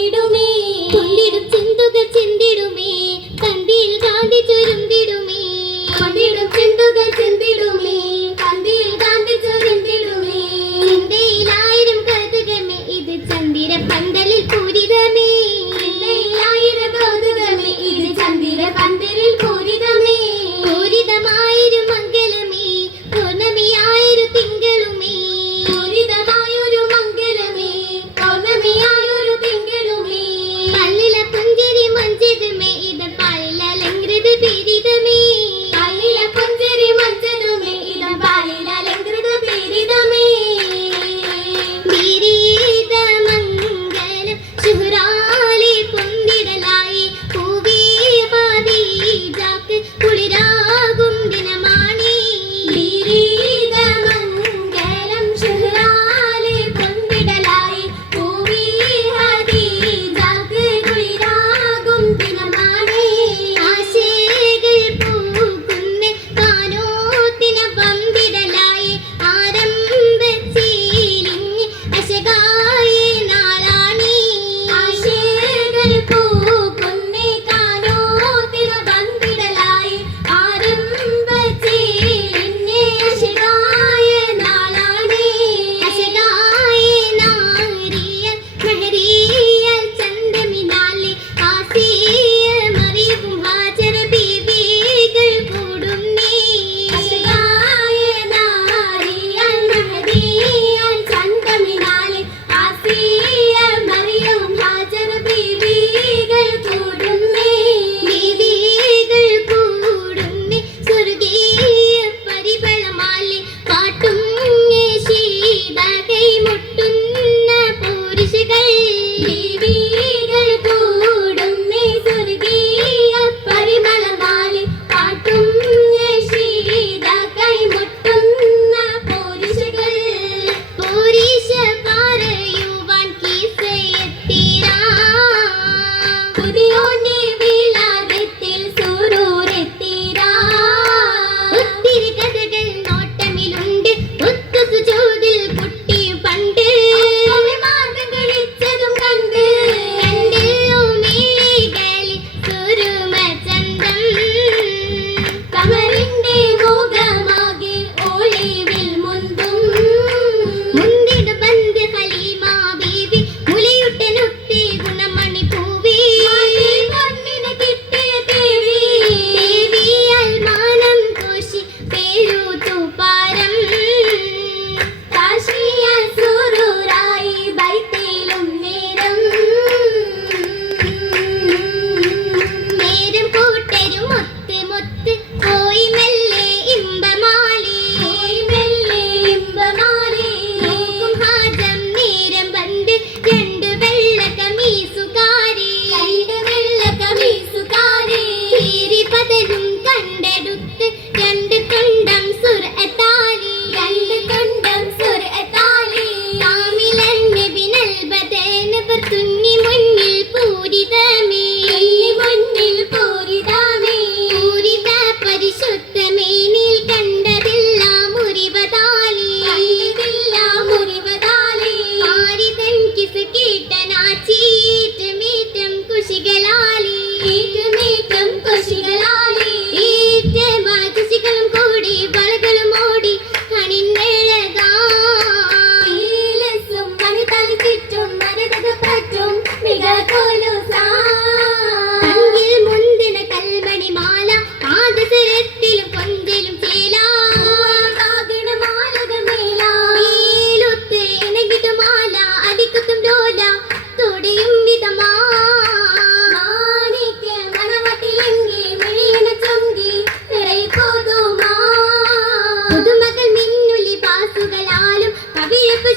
விடுமே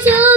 Bye,